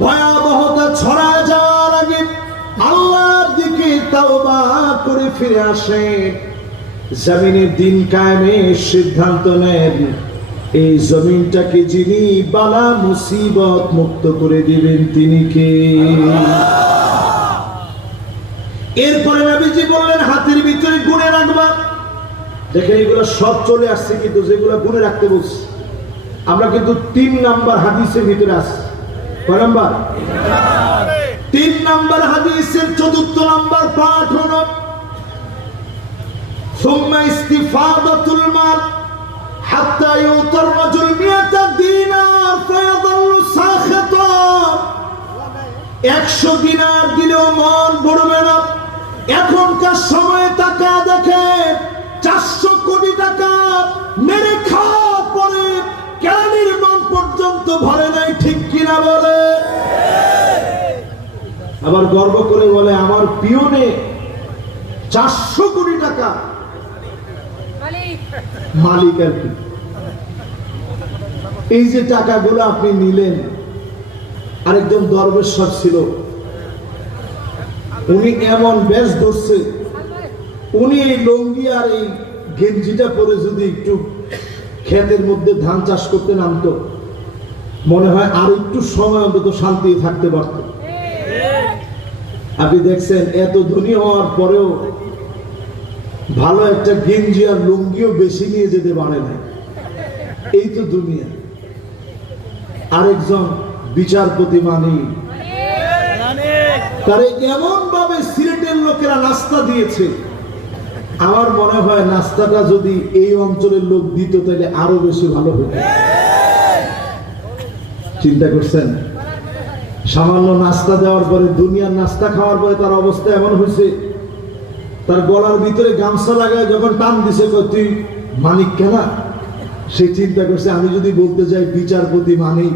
ভয়াবহতা ছড়ায় যাওয়ার আগে আল্লাহর দিকে করে ফিরে আসেন জমিনের দিন কায়েমের সিদ্ধান্ত নেন। এই জমিনটাকে যিনি বালা মুসিবত মুক্ত করে দিবেন, তিনি কে? এরপরে নবীজি বললেন, হাতের ভিতরে গুনে রাখবা। দেখেন, এগুলো সব চলে আসছে, কিন্তু যেগুলো গুনে রাখতে বলছি। আমরা কিন্তু তিন নাম্বার হাদিসের ভিতরে আসছি নাম্বার? তিন নাম্বার হাদিসের চতুর্থ নাম্বার পাঠ হল সুম্মা ইস্তিফাদাতুল মাল হাত্তা ইউতার এখনকার আবার গর্ব করে বলে, আমার পিওনে চারশো কোটি টাকা মালিক আর কি এই যে টাকাগুলো আপনি নিলেন, আরেকজন দরবেশ্বর ছিল। উনি এমন বেশ ধরছে। উনি এই লঙ্গি আর এই গেঞ্জিটা পরে যদি একটু ক্ষেতের মধ্যে ধান চাষ করতে নামতো, মনে হয় আর একটু সময় অন্তত শান্তি থাকতে পারত। আপনি দেখছেন, এত ধনী হওয়ার পরেও ভালো একটা গেঞ্জি আর লুঙ্গিও বেশি নিয়ে যেতে পারে না। এই তো দুনিয়া। আরেকজন বিচারপতি মানি। তারে এমন ভাবে সিলেটের লোকেরা নাস্তা দিয়েছে। আমার মনে হয় নাস্তাটা যদি এই অঞ্চলের লোক দিত, তাহলে আরও বেশি ভালো হতো। চিন্তা করছেন? সামান্য নাস্তা দেওয়ার পরে, দুনিয়ার নাস্তা খাওয়ার পরে তার অবস্থা এমন হয়েছে, তার গলার ভিতরে গামছা লাগায় যখন টান দিছে তুই মানিক কেনা সে চিন্তা করছে, আমি যদি বলতে যাই বিচারপতি মানিক,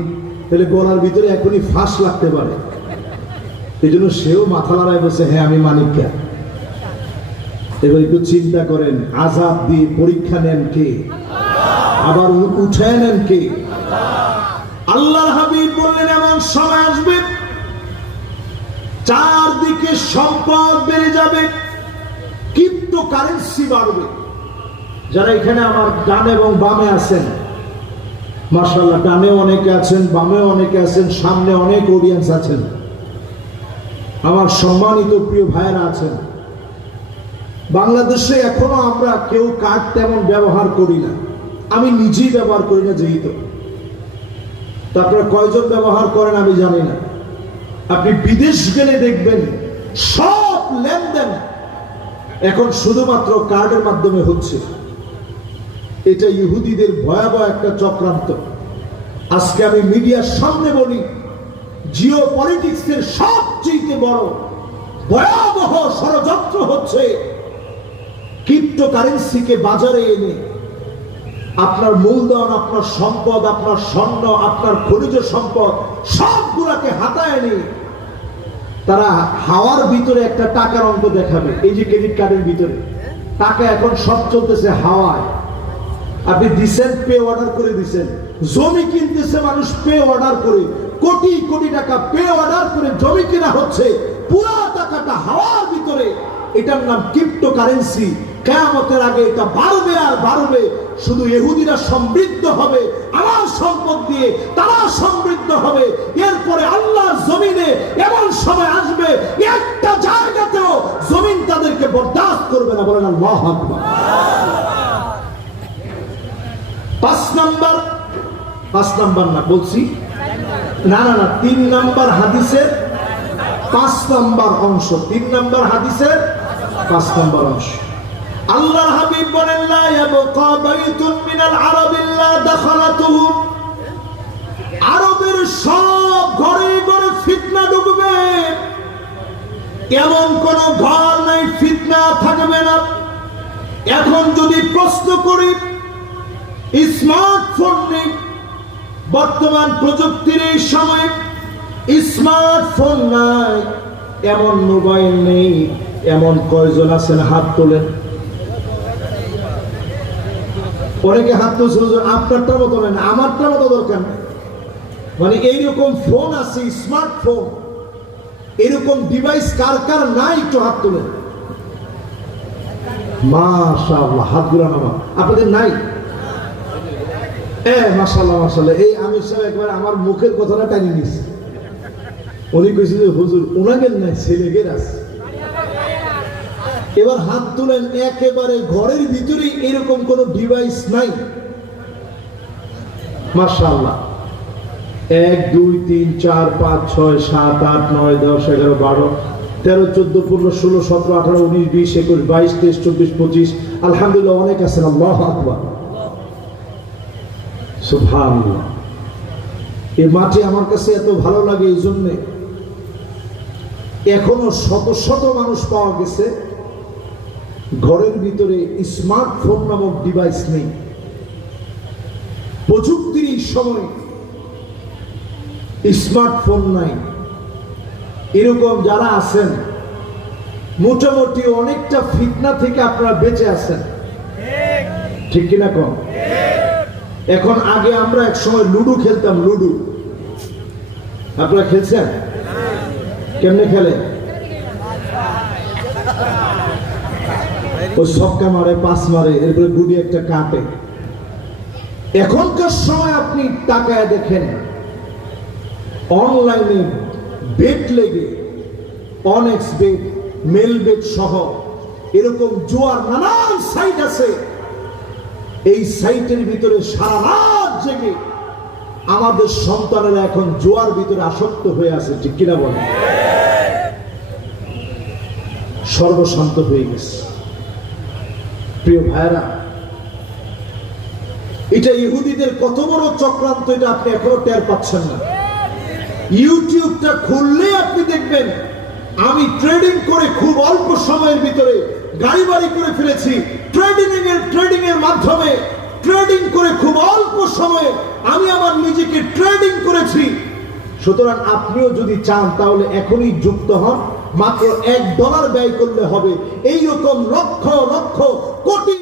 তাহলে গলার ভিতরে এখনই ফাঁস লাগতে পারে। এই জন্য সেও মাথা লড়াই বলছে হ্যাঁ আমি মানিক কেন এবার একটু চিন্তা করেন, আজাদ দিয়ে পরীক্ষা নেন কে? আবার উ- উঠায় নেন কে? আল্লাহ হাবিব বললেন, এমন সময় আসবে চারদিকে সম্পদ বেড়ে যাবে ক্রিপ্টো কারেন্সি বাড়বে। যারা এখানে আমার ডানে এবং বামে আছেন মার্শাল্লাহ ডানে অনেকে আছেন, বামে অনেকে আছেন, সামনে অনেক অডিয়েন্স আছেন। আমার সম্মানিত প্রিয় ভাইয়েরা আছেন। বাংলাদেশে এখনও আমরা কেউ কার্ড তেমন ব্যবহার করি না। আমি নিজেই ব্যবহার করি না, যেহেতু। তারপরে কয়জন ব্যবহার করেন আমি জানি না। আপনি বিদেশ গেলে দেখবেন সব লেনদেন এখন শুধুমাত্র কার্ডের মাধ্যমে হচ্ছে। এটা ইহুদিদের ভয়াবহ একটা চক্রান্ত। আজকে আমি মিডিয়ার সামনে বলি জিও পলিটিক্সের সবচেয়ে বড় ভয়াবহ ষড়যন্ত্র হচ্ছে ক্রিপ্টো কারেন্সিকে বাজারে এনে আপনার মূলধন, আপনার সম্পদ, আপনার স্বর্ণ, আপনার খনিজ সম্পদ সবগুলাকে হাতায় এনে তারা হাওয়ার ভিতরে একটা টাকার অঙ্ক দেখাবে, এই যে ক্রেডিট কার্ডের ভিতরে। টাকা এখন সব চলতেছে হাওয়ায়। আপনি দিছেন পে অর্ডার করে দিছেন। জমি কিনতেছে মানুষ পে অর্ডার করে। কোটি কোটি টাকা পে অর্ডার করে জমি কেনা হচ্ছে। পুরো টাকাটা হাওয়ার ভিতরে। এটার নাম ক্রিপ্টো কারেন্সি কেয়ামতের আগে এটা বাড়বে আর বাড়বে। শুধু ইহুদিরা সমৃদ্ধ হবে, আমার সম্পদ দিয়ে তারা সমৃদ্ধ হবে। এরপরে আল্লাহর জমিনে এমন সময় আসবে, একটা জায়গাতেও জমিন তাদেরকে বরদাস্ত করবে না বলেন আল্লাহ পাঁচ নাম্বার পাঁচ নাম্বার না, বলছি। না না না, তিন নাম্বার হাদিসের পাঁচ নাম্বার অংশ, তিন নাম্বার হাদিসের পাঁচ নাম্বার অংশ। আল্লাহর হাবিব বলেন এমন কোন ঘর নাই, ফিতনা থাকবে না। এখন যদি প্রশ্ন করি, স্মার্টফোন নেই। বর্তমান প্রযুক্তির এই সময় স্মার্টফোন নাই, এমন মোবাইল নেই, এমন কয়জন আছেন হাত তোলেন। অনেকে হাত তুলছিল আপনারটা মতো নেন, আমারটা মতো দরকার নেই। মানে এইরকম ফোন আছে, স্মার্টফোন। এরকম ডিভাইস কার কার নাই একটু হাত তোলেন। মাশাআল্লাহ, হাত নামা আপনাদের নাই? এ, মাশাআল্লাহ মাশাআল্লাহ, এই আমি একবার আমার মুখের কথাটা টানি নিস উনি কইছিল যে, হুজুর উনাগের নাই ছেলেগের আছে এবার হাত তুলেন, একেবারে ঘরের ভিতরে এরকম কোনো ডিভাইস নাই। মাশাআল্লাহ। এক, দুই, তিন, চার, পাঁচ, ছয়, সাত, আট, নয়, দশ, এগারো, বারো, তেরো, চোদ্দ, পনেরো, ষোলো, সতেরো, আঠারো, উনিশ, বিশ, একুশ, বাইশ, তেইশ, চব্বিশ, পঁচিশ, আলহামদুলিল্লাহ, অনেক আছেন, আল্লাহ আকবার। এই মাটি আমার কাছে এত ভালো লাগে এই জন্যে। এখনও শত শত মানুষ পাওয়া গেছে। ঘরের ভিতরে স্মার্টফোন নামক ডিভাইস নেই। প্রযুক্তির সময় স্মার্টফোন নাই। এরকম যারা আছেন, মোটামুটি অনেকটা ফিতনা থেকে আপনারা বেঁচে আছেন। ঠিক কিনা কম? এখন আগে আমরা এক সময় লুডু খেলতাম, লুডু। আপনারা খেলছেন? কেমনে খেলে? ওই সবকা মারে, পাস মারে, এরপরে গুডি একটা কাটে এখনকার সময় আপনি টাকায় দেখেন অনলাইনে বেট লেগে অনেক্স বেট মেল বেট সহ এরকম জোয়ার নানান সাইট আছে। এই সাইটের ভিতরে সারা রাত জেগে আমাদের সন্তানেরা এখন জোয়ার ভিতরে আসক্ত হয়ে আছে, ঠিক কিনা বলে সর্বশান্ত হয়ে গেছে। প্রিয় ভাইরা এটা ইহুদিদের কত বড় চক্রান্ত, এটা আপনি এখনও টের পাচ্ছেন না। ইউটিউবটা খুললে আপনি দেখবেন, আমি ট্রেডিং করে খুব অল্প সময়ের ভিতরে গাড়ি বাড়ি করে ফেলেছি। ট্রেডিং এর ট্রেডিং এর মাধ্যমে ট্রেডিং করে খুব অল্প সময়ে আমি আমার নিজেকে ট্রেডিং করেছি। সুতরাং আপনিও যদি চান, তাহলে এখনই যুক্ত হন। মাত্র এক ডলার ব্যয় করলে হবে। এই রকম লক্ষ লক্ষ কোটি